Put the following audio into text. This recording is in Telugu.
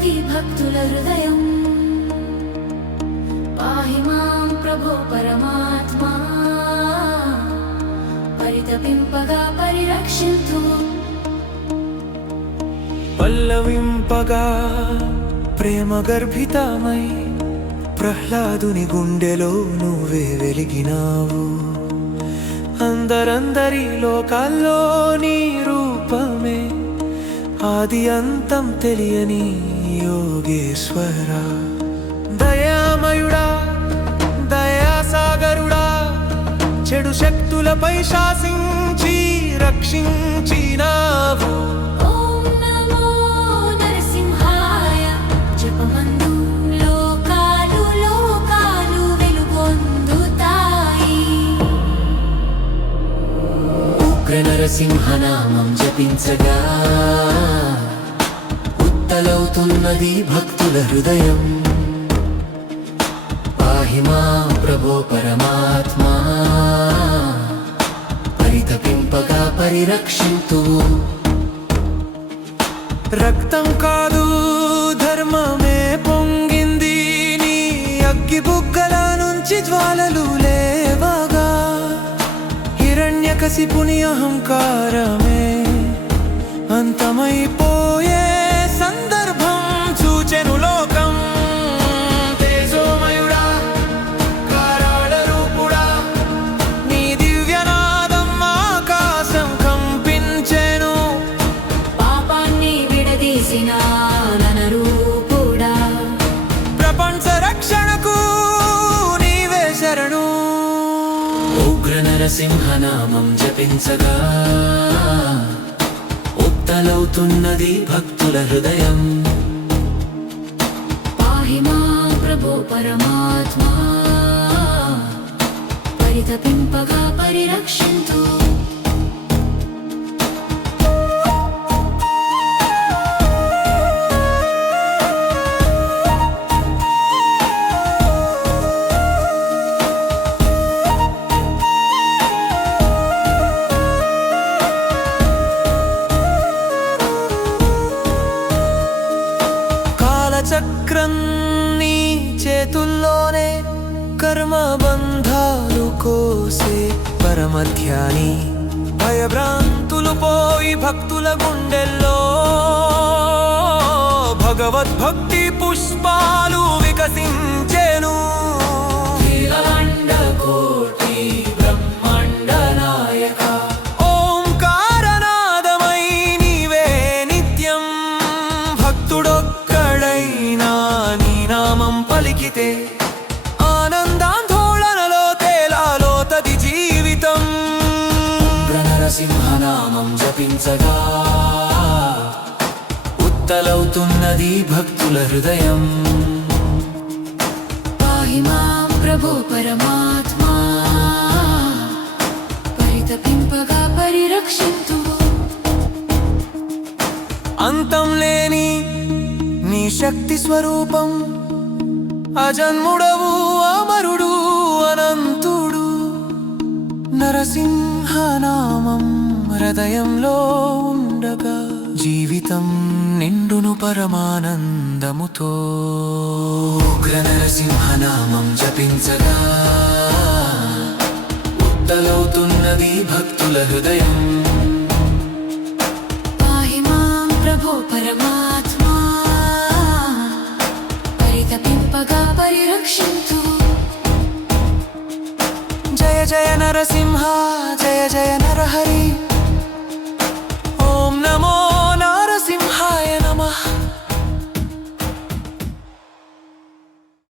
చెలుతున్నది భక్తుల హృదయం. పాహి మాం ప్రభో పరమాత్మా, పరితపింపగా పరిరక్షింతు. పల్లవింపగా ప్రేమ గర్భితమై ప్రహ్లాదుని గుండెలో నువ్వే వెలిగినావు. అందరందరి లోకాల్లో నీ రూపమే ఆది అంతం తెలియని యోగేశ్వర. దయామయుడా, దయాసాగరుడా, చెడు శక్తులపై శాసించి రక్షించినావు. ఓం నమో నరసింహాయ, జపమందు లోకాలు లోకాలు వెలుగొందుతాయి. ఉగ్ర నరసింహనామం జపించగా ఉత్తలవుతున్నది భక్తుల హృదయం. పాహి మాం ప్రభో పరమాత్మా, పరితపింపగా పరిరక్షింతు. రక్తం కాదు ధర్మమే పొంగింది నీ అగ్గి బుగ్గల నుంచి జ్వాలలు లేవగా. హిరణ్యకశిపుని అహంకారమే అంతమైపోయే సందర్భం చూచెను లోకం. తేజోమయుడా, కారాళ రూపుడా, నీ దివ్యనాదం ఆకాశం కంపించెను. పాపాన్ని విడదీసిన నరరూపుడా, ప్రపంచ రక్షణకు నీవే శరణు. ఉగ్ర నరసింహనామం జపించగా ఉత్తలవుతున్నది భక్తుల హృదయం. పాహి మాం ప్రభో పరమాత్మా, పరితపింపగా పరిరక్షింతు. చక్రం నీ చేతుల్లోనే, కర్మబంధాలు కోసే పరమధ్యాని. భయభ్రాంతులు పోయి భక్తుల గుండెల్లో భగవద్భక్తి పుష్పాలు వికసించెను. కోటి బ్రహ్మాండ నాయక, ఓంకారనాదమై నీవే నిత్యం. భక్తుడొక్కడైనా నీ నామం పలికితే ఆనందాందోళనలో తేలాలోతది జీవితం. ఉగ్ర నరసింహనామం జపించగా ఉత్తలవుతున్నది భక్తుల హృదయం. పాహి మాం ప్రభో పరమాత్మా, పరితపింపగా పరిరక్షింతు. అంతం లేని నీ శక్తి స్వరూపం, అజన్ముడవు అమరుడు అనంతుడు. నరసింహనామం హృదయంలో ఉండగా జీవితం నిండును పరమానందముతో. ఉగ్ర నరసింహనామం జపించగా ఉత్తలవుతున్నది భక్తుల హృదయం. పాహి మాం ప్రభో పరమాత్మా, పరితపింపగా పరిరక్షింతు. జయ జయ నరసింహ, జయ జయ